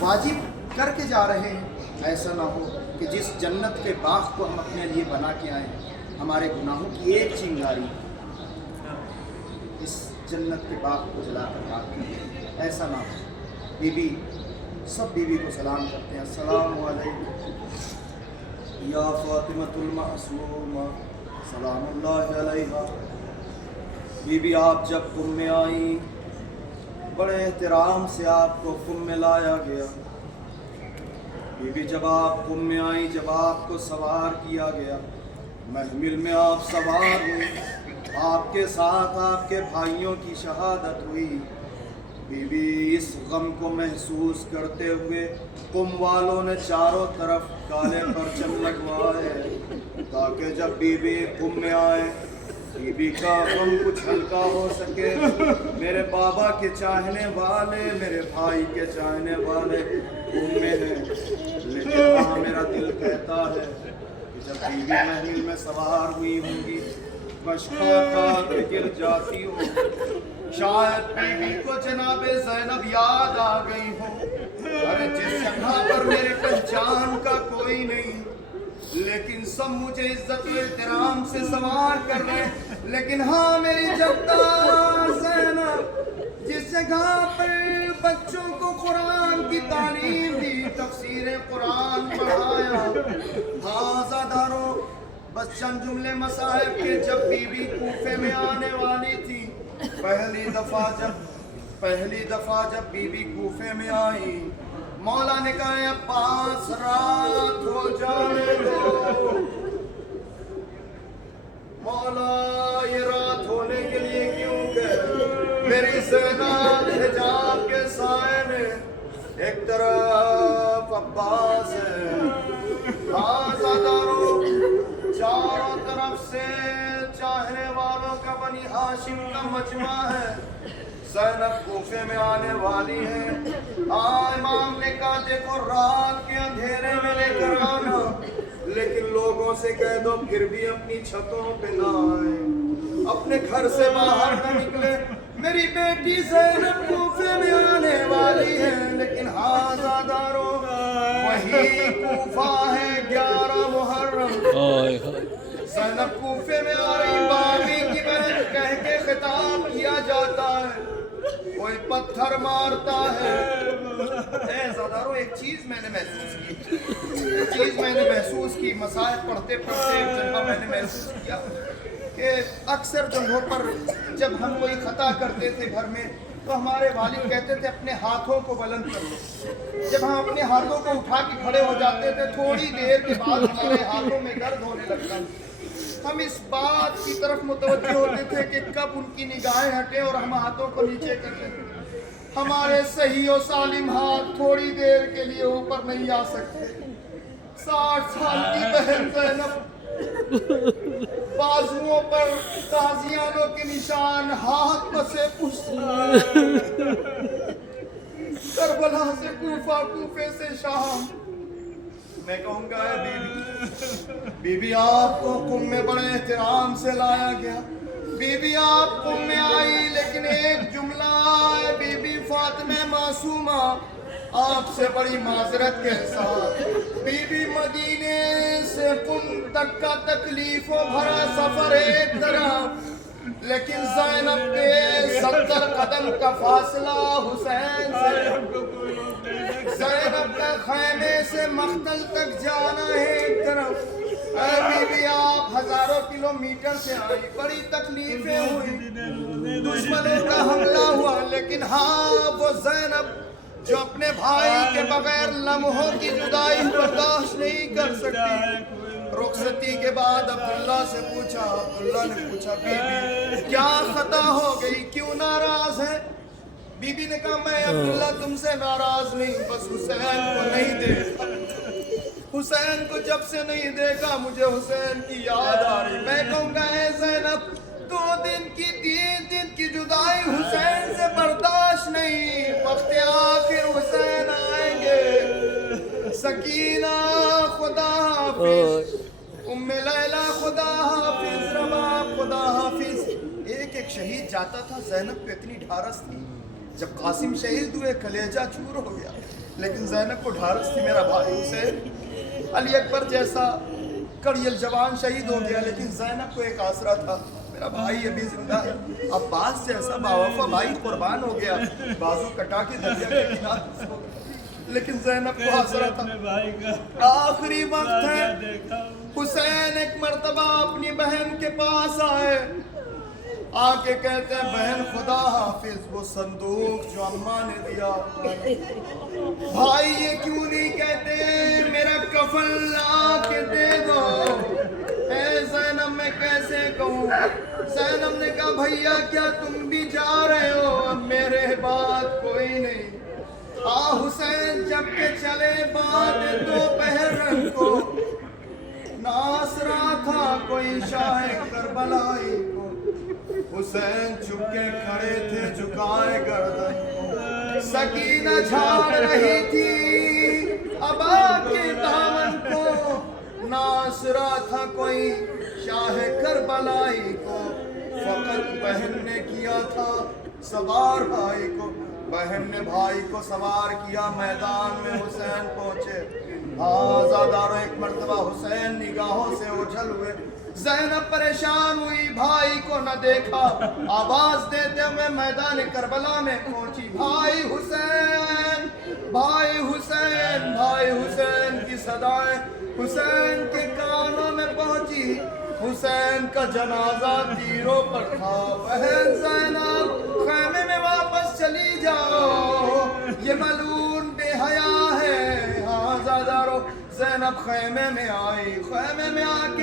واجب کر کے جا رہے ہیں، ایسا نہ ہو کہ جس جنت کے باغ کو ہم اپنے لیے بنا کے آئے ہیں، ہمارے گناہوں کی ایک چنگاری اس جنت کے باغ کو جلا کر راکھ کر دے، ایسا نہ ہو۔ بی بی سب بیوی کو سلام کرتے ہیں، السلام علیکم یا فاطمۃ المعصومہ سلام اللہ علیہا۔ بی بی آپ جب قم میں آئیں، بڑے احترام سے آپ کو قم میں لایا گیا۔ بی بی جب آپ قم میں آئیں، جب آپ کو سوار کیا گیا، محمل میں آپ سوار ہوئی، آپ کے ساتھ آپ کے بھائیوں کی شہادت ہوئی۔ بی بی اس غم کو محسوس کرتے ہوئے قم والوں نے چاروں طرف کالے پرچم لگوائے تاکہ جب بی بی قم میں آئے، بی بی کا غم کچھ ہلکا ہو سکے۔ میرے بابا کے چاہنے والے، میرے بھائی کے چاہنے والے قم میں ہیں، لیکن وہاں میرا دل کہتا ہے کہ جب بی بی محمل میں سوار ہوئی ہوں گی، مشقہ کھا کے گر جاتی ہو، شاید بی بی کو جناب زینب یاد آ گئی ہو۔ ارے جس جگہ پر میرے پہچان کا کوئی نہیں، لیکن سب مجھے عزت و احترام سے سوار کر رہے ہیں، لیکن ہاں میری جدہ زینب جس جگہ پر بچوں کو قرآن کی تعلیم دی، تفسیر قرآن پڑھایا، ہاں زادارو بس چند جملے مصاحب کے جب بی بی کوفے میں آنے والی تھی، پہلی دفعہ جب بی بی کوفے میں آئی، مولا نے کہا عباس رات ہو جانے دو۔ مولا یہ رات ہونے کے لیے کیوں کہ میری زینب حجاب کے سائے میں ایک طرف عباس ہے، آزاداروں چاروں طرف سے چاہنے والوں کا بنی ہاشم کا مجمع ہے۔ زینب کوفے میں آنے والی ہے، امام نے کہا دیکھو رات کے اندھیرے میں لے کر آنا، لیکن لوگوں سے کہہ دو پھر بھی اپنی چھتوں پہ نہ آئے، اپنے گھر سے باہر نہ نکلے۔ میری بیٹی زینب کوفے میں آنے والی ہے، لیکن ہاں زادارو وہی کوفہ ہے 11 محرم۔ زینب کوفے میں آ رہی، باغی کی بہن کہہ کے خطاب کیا جاتا ہے، کوئی پتھر مارتا ہے۔ اے زادارو ایک چیز میں نے محسوس کی، مصائب پڑھتے پڑھتے ایک جگہ میں نے محسوس کیا کہ اکثر جگہوں پر جب ہم کوئی خطا کرتے تھے گھر میں تو ہمارے والد کہتے تھے اپنے ہاتھوں کو بلند کر لو۔ جب ہم اپنے ہاتھوں کو اٹھا کے کھڑے ہو جاتے تھے، تھوڑی دیر کے بعد ہمارے ہاتھوں میں درد ہونے لگتا تھا۔ ہم اس بات کی طرف متوجہ ہوتے تھے کہ کب ان کی نگاہیں ہٹیں اور ہم ہاتھوں کو نیچے کر دیں۔ ہمارے صحیح و سالم ہاتھ تھوڑی دیر کے لیے اوپر نہیں آ سکتے۔ 60 سال کی بہن زینب، بازوؤں پر تازیانوں کے نشان، ہاتھ پسے پشت، کربلا سے کوفہ، کوفے سے شام۔ میں کہوں گا بی بی آپ کو قم میں بڑے احترام سے لایا گیا، بی بی آپ قم میں آئی، لیکن ایک جملہ ہے بی بی فاطمہ معصومہ، آپ سے بڑی معذرت کے ساتھ، بی بی مدینے سے قم تک کا تکلیف و بھرا سفر ایک طرف، لیکن زینب کے 70 قدم کا فاصلہ حسین سے، زینب کا خیمے سے مقتل تک جانا ہے ایک طرف۔ اے بی بی آپ ہزاروں کلومیٹر سے آئی، بڑی تکلیفیں ہوئی، دشمنوں کا حملہ ہوا، لیکن ہاں وہ زینب جو اپنے بھائی کے بغیر لمحوں کی جدائی برداشت نہیں کر سکتی، رخصتی کے بعد عبداللہ سے پوچھا، عبداللہ نے پوچھا بی بی کیا خطا ہو گئی، کیوں ناراض ہے؟ بی بی نے کہا میں عبداللہ تم سے ناراض نہیں، بس حسین کو نہیں دیکھا، حسین کو جب سے نہیں دیکھا مجھے حسین کی یاد آ رہی۔ میں کہوں گا اے زینب 2 دن کی 3 دن کی جدائی حسین سے برداشت نہیں، وقت آخر حسین آئیں گے۔ سکینہ خدا حافظ، ام لیلہ خدا حافظ، رباب خدا حافظ۔ ایک شہید جاتا تھا، زینب پہ اتنی ڈھارس تھی، جب قاسم شہید ہوئے کلیجہ چور ہو گیا۔ لیکن زینب کو ڈھارس تھی میرا بھائی حسین علی اکبر جیسا کڑیل جوان شہید ہو گیا، لیکن زینب کو ایک آسرا تھا، میرا بھائی ابھی زندہ ہے، عباس جیسا باوفا بھائی قربان ہو گیا، بازو کٹا کے دریا کے کنارے سو گیا، لیکن زینب کو آسرا تھا۔ آخری وقت ہے، حسین ایک مرتبہ اپنی بہن کے پاس آئے، آ کے کہتے ہیں بہن خدا حافظ، وہ صندوق جو اماں نے دیا بھائی یہ کیوں نہیں کہتے میرا کفن لا کے دے دو؟ اے زینب میں کیسے کہوں؟ زینب نے کہا بھیا کیا تم بھی جا رہے ہو؟ اب میرے بعد کوئی نہیں۔ حسین جب کے چلے بعد دوپہر کو ناصرہ تھا کوئی شاہ کربلائی کو، حسین چھپ کے کھڑے تھے جھکائے گردن، سکینہ جھاڑ رہی تھی ابا کے دامن کو، ناصرہ تھا کوئی شاہ کربلائی کو، فقط بہن نے کیا تھا سوار بھائی کو، بہن نے بھائی کو سوار کیا، میدان میں حسین پہنچے، آزادارو ایک مرتبہ حسین نگاہوں سے اچھل ہوئے، زینب پریشان ہوئی، بھائی کو نہ دیکھا، آواز دیتے ہوئے میدان کربلا میں پہنچی، بھائی حسین، بھائی حسین، بھائی حسین کی صدائیں حسین کے کانوں میں پہنچی، حسین کا جنازہ تیروں پر تھا، بہن زینب خیمے میں واپس چلی جاؤ، یہ ملعون بے حیا ہے۔ زینب خیمے میں آئی، خیمے میں آ کے